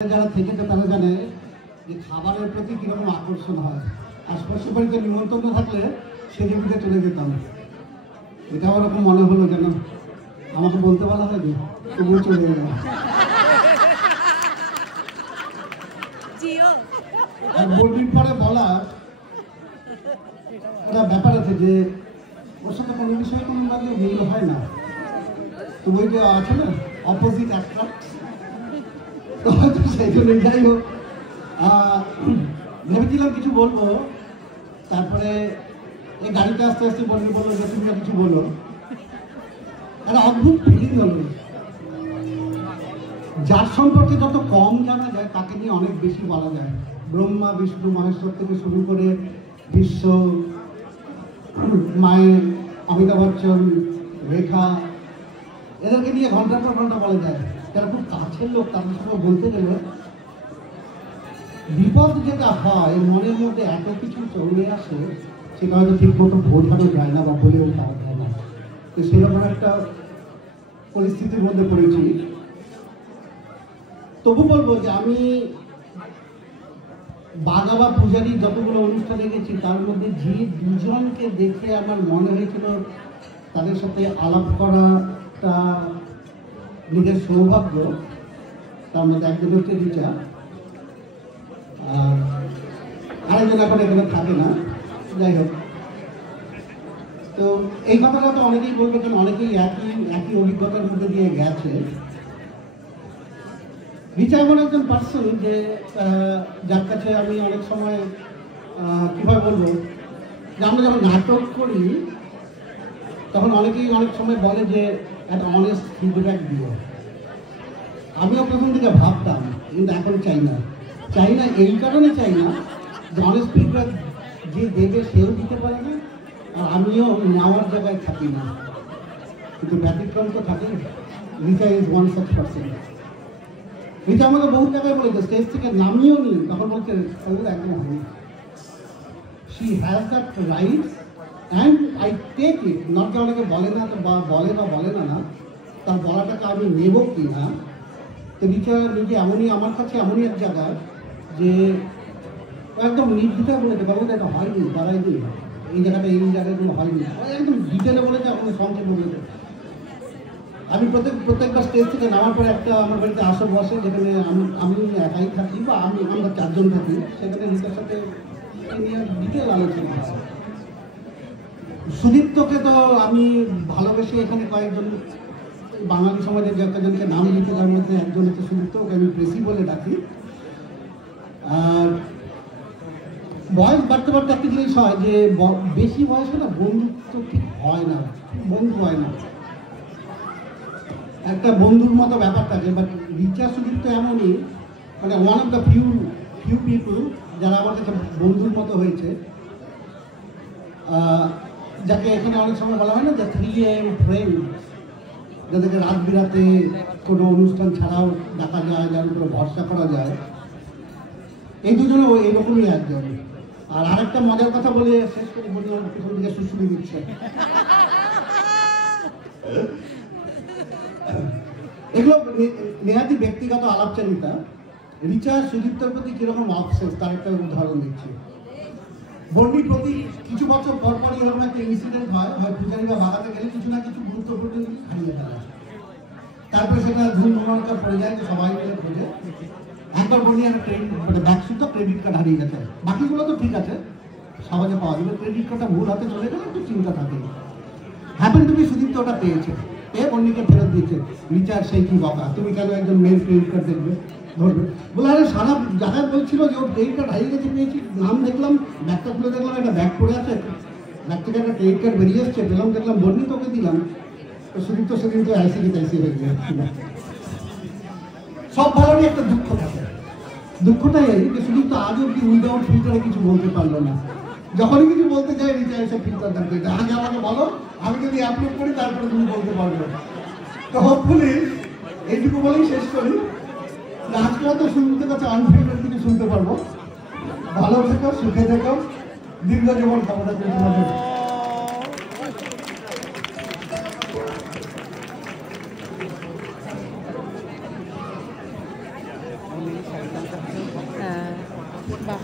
যারা থেকেছে তারা জানে যে খাবারের প্রতি কীরকম আকর্ষণ হয়। আশপাশের বাড়িতে নিমন্ত্রণ থাকলে সেদিন দিকে চলে যেতাম। এটা ওরকম মনে হলো যেন আমাকে বলতে বলা হয়নি, তবুও চলে গেলাম। বলবির পরে বলা একটা ব্যাপার আছে যে ওর সাথে কোনো বিষয়ে কোনো মিল হয় না, তো ওই যে আছে না অপোজিট অ্যাট্রাক্ট, তো হয়তো সেই জন্য যাই হোক ভেবেছিলাম কিছু বলবো। তারপরে এই গাড়িতে আস্তে আস্তে বলবি বললো যে তুমি কিছু বলো। একটা অদ্ভুত ফিলিং হলো, যার সম্পর্কে যত কম জানা যায় তাকে নিয়ে অনেক বেশি বলা যায়। ব্রহ্মা বিষ্ণু মহেশ্বর থেকে শুরু করে বিশ্ব, মায়ের, অমিতাভ বচ্চন, রেখা, এদেরকে নিয়ে ঘন্টার পর ঘন্টা বলা যায়। যারা খুব কাছের লোক তাদের সঙ্গে বলতে গেলে বিপদ যেটা হয় মনের মধ্যে এত কিছু চলে আসে সেটা হয়তো ঠিক মতো বোঝানো যায় না বা বলেও পাওয়া যায় না। তো সেরকম একটা পরিস্থিতির মধ্যে পড়েছি। তবু বলবো যে আমি বাঘা বা পূজারি যতগুলো অনুষ্ঠানে গেছি তার মধ্যে যে দুজনকে দেখে আমার মনে হয়েছিল তাদের সাথে আলাপ করাটা নিজের সৌভাগ্য, তার মধ্যে একজন হচ্ছে রিচা, আর আরেকজন এখন এখানে থাকে না। যাই হোক, তো এই কথাটা তো অনেকেই বলবে, কারণ অনেকেই একই অভিজ্ঞতার মধ্যে দিয়ে গেছে। রিচা এমন একজন পার্সন যে যার কাছে আমি অনেক সময় কীভাবে বলবো, যে আমরা যখন নাটক করি তখন অনেকেই অনেক সময় বলে যে একটা অনেস্ট ফিডব্যাক দিও। আমিও প্রথম দিকে ভাবতাম, কিন্তু এখন চাই না এই কারণে চাই না যে অনেস্ট ফিডব্যাক যে দেবে সেও দিতে পারে না, আর আমিও নেওয়ার জায়গায় থাকি না। কিন্তু ব্যতিক্রম তো থাকে। Richa is one such person. Richa আমাকে বহু জায়গায় বলেছে, স্টেজ থেকে নামিয়েও নি, তখন বলছে ওগুলো একদম হয়নি। She has that right and I take it. Not যে অনেকে বলে না, তো বা বলে না, তার বলাটাকে আমি নেব কি না। তো রিচা নিজে এমনই, আমার কাছে এমনই এক জায়গা যে একদম নির্দ্বিধায় বলেছে, বাবু এটা হয়নি, দাঁড়াই দিই, এই জায়গাগুলো হয়নি, একদম ডিটেলে বলেছে, এখন সংক্ষেপে বলেছে। আমি প্রত্যেকবার স্টেজ থেকে নামার পরে একটা আমার বাড়িতে আসর বসে, যেখানে আমি একাই থাকি বা আমরা চারজন থাকি, সেখানে রিচার সাথে নিয়ে ডিটেল আলোচনা আছে। সুদীপ্তকে তো আমি ভালোবেসে এখানে কয়েকজন বাঙালি সমাজের কয়েকজনকে নাম দিতে, তার মধ্যে একজন হচ্ছে সুদীপ্ত, ওকে আমি প্রেসি বলে ডাকি। আর বয়স বাড়তে বাড়তে একটা জিনিস হয় যে বেশি বয়সে না বন্ধুত্ব ঠিক হয় না, বন্ধু হয় না, একটা বন্ধুর মতো ব্যাপার থাকে। বাট রিচা সুদীপ্ত এমনই, মানে one of the few people যারা আমার কাছে বন্ধুর মতো হয়েছে, যাকে এখানে অনেক সময় বলা হয় না যে 3 AM ফ্রেন্ড, যাদেরকে রাত বিরাতে কোনো অনুষ্ঠান ছাড়াও দেখা যায়, যার উপরে ভরসা করা যায়। এই দুজনে এইরকমই একজন। আর আরেকটা মজার কথা বলে শেষ করে বলি, আমার পিছন দিকে সুশ্রী দিচ্ছে। এগুলো নেহাতি ব্যক্তিগত আলাপচারিতা। রিচা সুদীপ্তর প্রতি কিরকম অবসেস তার একটা উদাহরণ দিচ্ছি। বর্ণি প্রতি কিছু বছর পরপরই এরকম একটা ইনসিডেন্ট হয় পূজারি বা বাগাতে গেলে কিছু না কিছু গুরুত্বপূর্ণ জিনিস হারিয়ে ফেলা। তারপরে সেটা ধুমধামাকা পড়ে যায়, সবাই মিলে খোঁজে। একবার বর্ণি একটা ব্যাগসুদ্ধ ক্রেডিট কার্ড হারিয়ে গেছে, বাকিগুলো তো ঠিক আছে, সহজে পাওয়া যাবে, ক্রেডিট কার্ডটা ভুল হাতে চলে গেলে একটু চিন্তা থাকে। হ্যাপেন টু বি সুদীপ্ত ওটা পেয়েছে, বর্ণিকে ফেরত দিয়েছে। রিচার সেই কি বকা, তুমি কেন একজন মেয়ের ক্রেডিট কার্ড দেখবে, ধরবে বলে। আরে সারা জায়গায় বলছিল যে ওর ক্রেডিট কার্ড হারিয়ে গেছে, পেয়েছি, নাম দেখলাম, ব্যাগটা খুলে দেখলাম একটা ব্যাগ পড়ে আছে, ব্যাগ থেকে একটা ক্রেডিট কার্ড বেরিয়ে এসছে, পেলাম, দেখলাম বর্ণি, তোকে দিলাম। তো সুদীপ্ত সেদিন তো আইসি হয়ে গেছে। সব ভালোরই একটা দুঃখ থাকে। দুঃখটাই যে সুদীপ্ত আজ অব্দি উইদাউট ফিল্টারে কিছু বলতে পারলো না। যখনই কিছু বলতে চাই রিচা এসে ফিল্টার থাকবে, আগে আমাকে বলো, আমি যদি অ্যাপ্রুভ করি তারপরে তুমি বলতে পারবে। তো হোপফুলি এইটুকু বলেই শেষ করি। আজকে হয়তো শুনতে কাছে আনফিল্টার কিছু শুনতে পারবো। ভালো থেকো, সুখে থেকো, দীর্ঘ জীবন কামনা করি তোমাদের। বাহ।